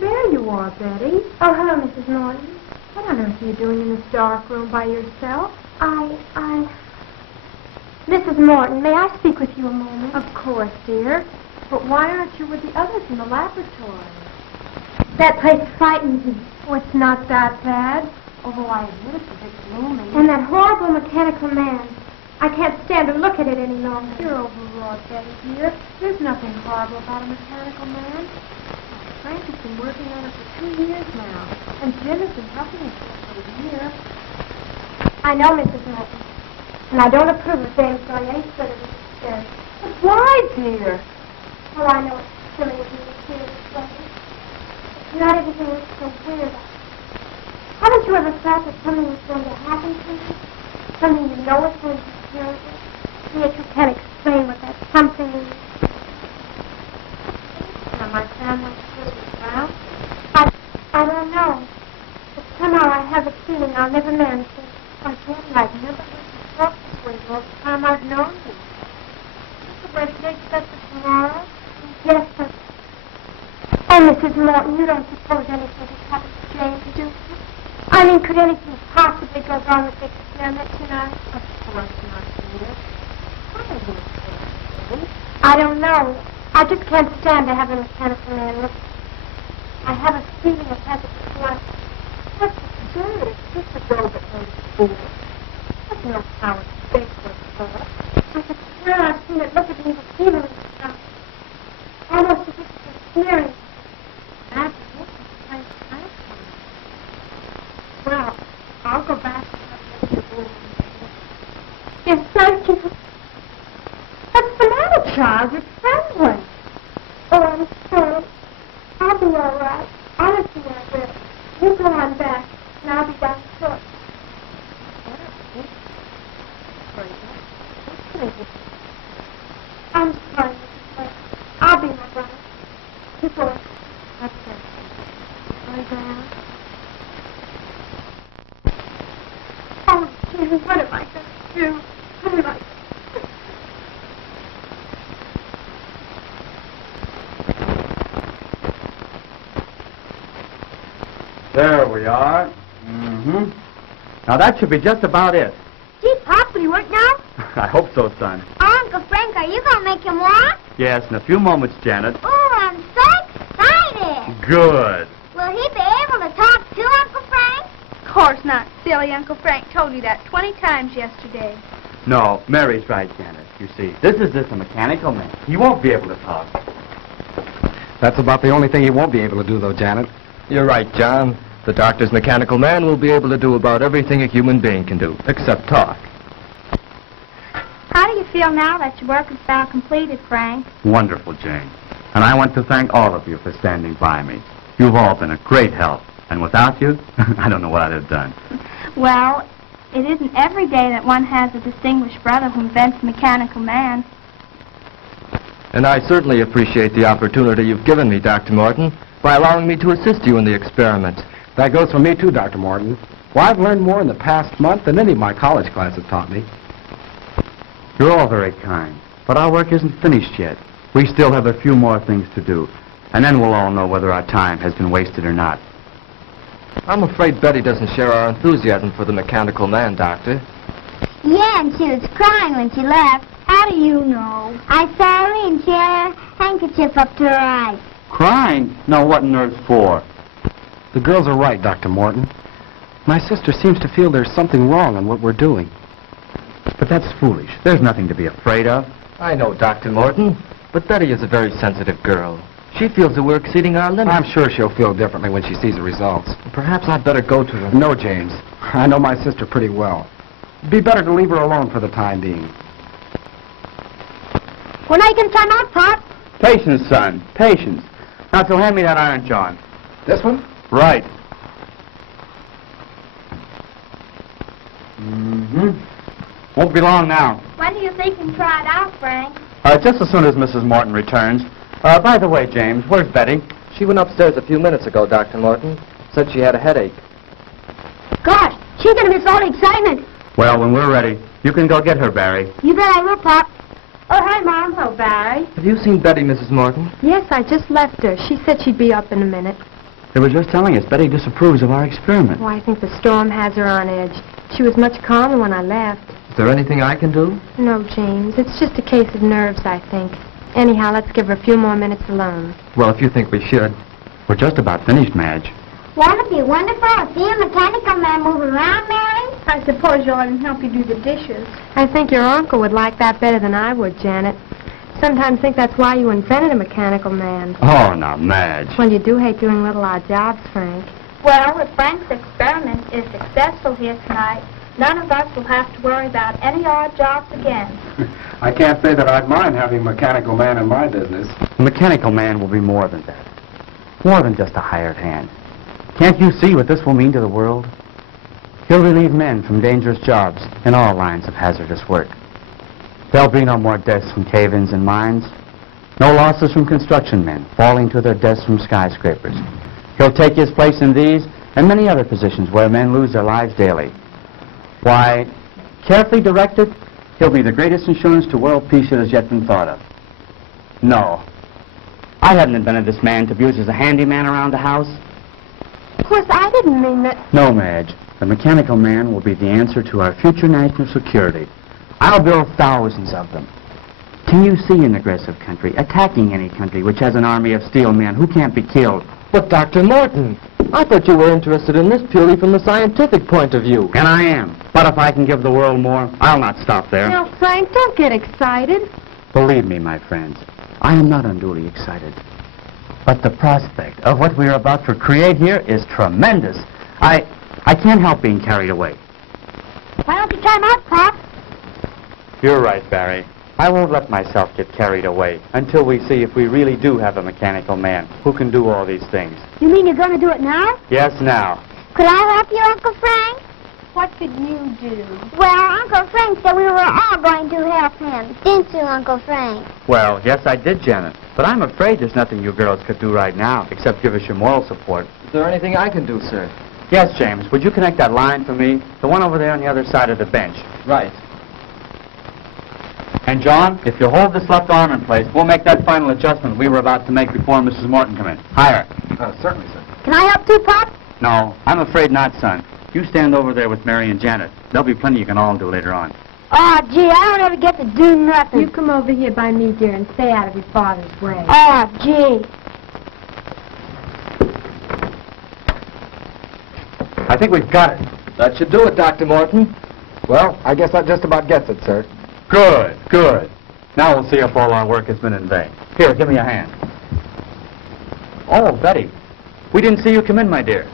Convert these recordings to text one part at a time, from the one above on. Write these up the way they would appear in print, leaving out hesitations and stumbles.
there you are, Betty. Oh, hello, Mrs. Morton. What on earth are you doing in this dark room by yourself? Mrs. Morton, may I speak with you a moment? Of course, dear. But why aren't you with the others in the laboratory? That place frightens me. Oh, it's not that bad. Although I admit it's a bit gloomy. And that horrible mechanical man. I can't stand to look at it any longer. You're overwrought, Betty, dear. There's nothing horrible about a mechanical man. Frank has been working on it for 2 years now. And Jim has been helping him for a year. I know, Mrs. Morton. And I don't approve of James going any further with this story. But why, dear? Oh, I know it's silly of me to feel this way. But not everything looks so weird. Haven't you ever thought that something was going to happen to you? Something you know is going to be terrible? And yet you can't explain what that something is. Now, my family still around? I don't know. But somehow I have a feeling I'll never manage it. Why, Betty, I've never heard you talk this way all the time I've known you. Is the birthday set for tomorrow? Yes, but... Oh, Mrs. Morton, you don't suppose anything has happened to James, do you? I mean, could anything possibly go wrong with the experiment tonight? Of course not, dear. What are you saying? I don't know. I just can't stand to have a mechanical man look. I have a feeling it has a dislike. That's absurd. It's just a girl that knows fool. There's no power to think what's for. I could swear I've seen it look at me with evil in its eyes. Almost as if it was sneering. That's what the place has for. Well, I'll go back to that lecture room. Yes, thank you. What's the matter, child? You're trembling. Oh, I'm sorry. I'll be all right. Honestly, I will. You go on back, and I'll be down short. I'm sorry, Mrs. West. I'll be my brother. You go on. That's it. Lie down. Oh, Jim, what am I going to do? What am I... There we are. Now that should be just about it. Gee, Pop, will you work now? I hope so, son. Oh, Uncle Frank, are you going to make him walk? Yes, in a few moments, Janet. Oh, I'm so excited. Good. Will he be able to talk too, Uncle Frank? Of course not. Silly Uncle Frank told you that 20 times yesterday. No, Mary's right, Janet. You see, this is just a mechanical man. He won't be able to talk. That's about the only thing he won't be able to do, though, Janet. You're right, John. The doctor's mechanical man will be able to do about everything a human being can do, except talk. How do you feel now that your work is now completed, Frank? Wonderful, Jane. And I want to thank all of you for standing by me. You've all been a great help. And without you, I don't know what I'd have done. Well, it isn't every day that one has a distinguished brother who invents a mechanical man. And I certainly appreciate the opportunity you've given me, Dr. Morton, by allowing me to assist you in the experiment. That goes for me, too, Dr. Morton. Well, I've learned more in the past month than any of my college classes taught me. You're all very kind, but our work isn't finished yet. We still have a few more things to do, and then we'll all know whether our time has been wasted or not. I'm afraid Betty doesn't share our enthusiasm for the mechanical man, Doctor. Yeah, and she was crying when she left. How do you know? I saw her and she had her handkerchief up to her eyes. Crying? No, what on earth for? The girls are right, Dr. Morton. My sister seems to feel there's something wrong in what we're doing. But that's foolish. There's nothing to be afraid of. I know, Dr. Morton, but Betty is a very sensitive girl. She feels that we're exceeding our limits. I'm sure she'll feel differently when she sees the results. Perhaps I'd better go to her. No, James. I know my sister pretty well. It'd be better to leave her alone for the time being. When are you going to time out, Pop? Patience, son. Patience. Now, so hand me that iron, John. This one? Right. Won't be long now. When do you think you can try it out, Frank? Just as soon as Mrs. Morton returns. By the way, James, where's Betty? She went upstairs a few minutes ago, Dr. Morton. Said she had a headache. Gosh, she's going to miss all the excitement. Well, when we're ready, you can go get her, Barry. You bet I will, Pop. Oh, hi, Mom. Hello, Barry. Have you seen Betty, Mrs. Morton? Yes, I just left her. She said she'd be up in a minute. They were just telling us Betty disapproves of our experiment. Oh, I think the storm has her on edge. She was much calmer when I left. Is there anything I can do? No, James. It's just a case of nerves, I think. Anyhow, let's give her a few more minutes alone. Well, if you think we should. We're just about finished, Madge. Won't it be wonderful to see a mechanical man move around, Mary? I suppose you'll let him help you do the dishes. I think your uncle would like that better than I would, Janet. Sometimes think that's why you invented a mechanical man. Oh, now, Madge. Well, you do hate doing little odd jobs, Frank. Well, if Frank's experiment is successful here tonight, none of us will have to worry about any odd jobs again. I can't say that I'd mind having a mechanical man in my business. The mechanical man will be more than that. More than just a hired hand. Can't you see what this will mean to the world? He'll relieve men from dangerous jobs in all lines of hazardous work. There'll be no more deaths from cave-ins and mines. No losses from construction men falling to their deaths from skyscrapers. He'll take his place in these and many other positions where men lose their lives daily. Why, carefully directed, he'll be the greatest insurance to world peace that has yet been thought of. No. I haven't invented this man to be used as a handyman around the house. Of course, I didn't mean that. No, Madge. The mechanical man will be the answer to our future national security. I'll build thousands of them. Can you see an aggressive country attacking any country which has an army of steel men who can't be killed? But, Dr. Morton, I thought you were interested in this purely from the scientific point of view. And I am. But if I can give the world more, I'll not stop there. Now, Frank, don't get excited. Believe me, my friends, I am not unduly excited. But the prospect of what we are about to create here is tremendous. I can't help being carried away. Why don't you try him out, Pop? You're right, Barry. I won't let myself get carried away until we see if we really do have a mechanical man who can do all these things. You mean you're going to do it now? Yes, now. Could I help you, Uncle Frank? What could you do? Well, Uncle Frank said we were all going to help him. Didn't you, Uncle Frank? Well, yes, I did, Janet. But I'm afraid there's nothing you girls could do right now except give us your moral support. Is there anything I can do, sir? Yes, James. Would you connect that line for me? The one over there on the other side of the bench. Right. And, John, if you hold this left arm in place, we'll make that final adjustment we were about to make before Mrs. Morton come in. Higher. Certainly, sir. Can I help too, Pop? No, I'm afraid not, son. You stand over there with Mary and Janet. There'll be plenty you can all do later on. Oh, gee, I don't ever get to do nothing. You come over here by me, dear, and stay out of your father's way. Oh, gee. I think we've got it. That should do it, Dr. Morton. Well, I guess that just about gets it, sir. Good, good. Now we'll see if all our work has been in vain. Here, give me a hand. Oh, Betty, we didn't see you come in, my dear.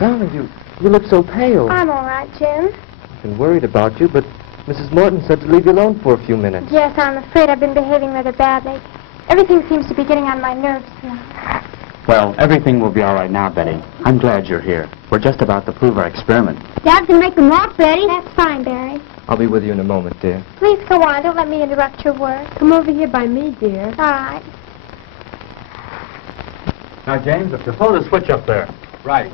Darling, you look so pale. I'm all right, Jim. I've been worried about you, but Mrs. Morton said to leave you alone for a few minutes. Yes, I'm afraid I've been behaving rather badly. Everything seems to be getting on my nerves now. Well, everything will be all right now, Betty. I'm glad you're here. We're just about to prove our experiment. Dad can make them walk, Betty. That's fine, Barry. I'll be with you in a moment, dear. Please go on. Don't let me interrupt your work. Come over here by me, dear. All right. Now, James, if you pull the switch up there. Right.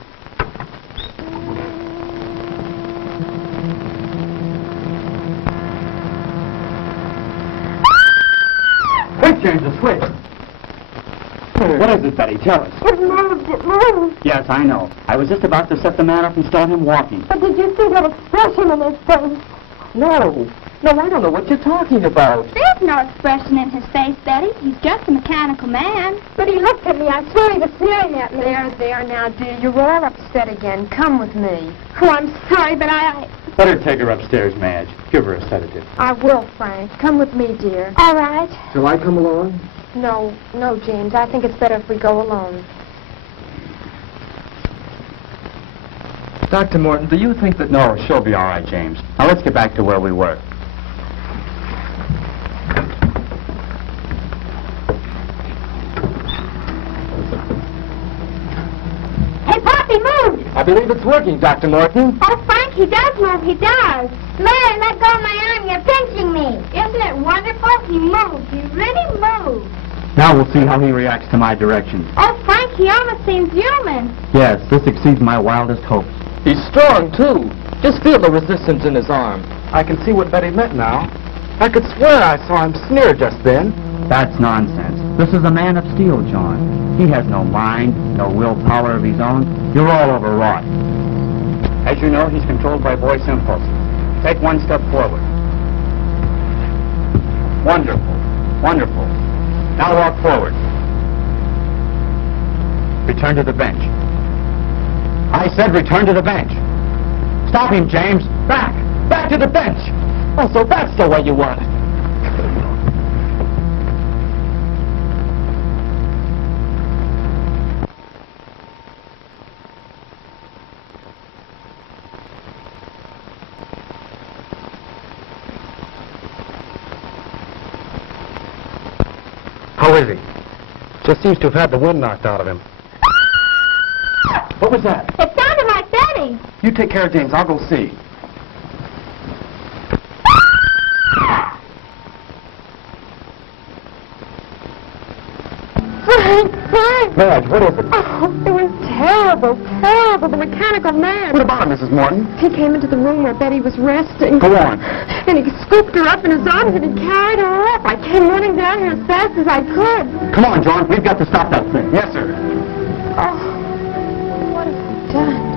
Quick, James, the switch. What is it, Betty? Tell us. It moved. Yes, I know. I was just about to set the man up and start him walking. But did you see that expression in his face? No, I don't know what you're talking about. There's no expression in his face, Betty. He's just a mechanical man. But he looked at me. I swear he was staring at me. There, now, dear. You're all upset again. Come with me. Oh, I'm sorry, but I... Better take her upstairs, Madge. Give her a sedative. I will, Frank. Come with me, dear. All right. Shall I come along? No, James. I think it's better if we go alone. Dr. Morton, do you think that... No, she'll be all right, James. Now, let's get back to where we were. Hey, Pop, he moved. I believe it's working, Dr. Morton. Oh, Frank, he does move. He does. Mary, let go of my arm. You're pinching me. Isn't it wonderful? He moved. He really moved. Now we'll see how he reacts to my directions. Oh, Frank, he almost seems human. Yes, this exceeds my wildest hopes. He's strong, too. Just feel the resistance in his arm. I can see what Betty meant now. I could swear I saw him sneer just then. That's nonsense. This is a man of steel, John. He has no mind, no willpower of his own. You're all overwrought. As you know, he's controlled by voice impulses. Take one step forward. Wonderful. Wonderful. Now walk forward. Return to the bench. I said return to the bench. Stop him, James. Back. Back to the bench. Oh, so that's the way you want it. How is he? Just seems to have had the wind knocked out of him. What was that? It sounded like Betty. You take care of James. I'll go see. Frank! Madge, what is it? Oh, it was terrible, terrible. The mechanical man. What about it, Mrs. Morton? He came into the room where Betty was resting. Go on. And he scooped her up in his arms and he carried her up. I came running down here as fast as I could. Come on, John. We've got to stop that thing. Yes, sir. Oh, what have we done?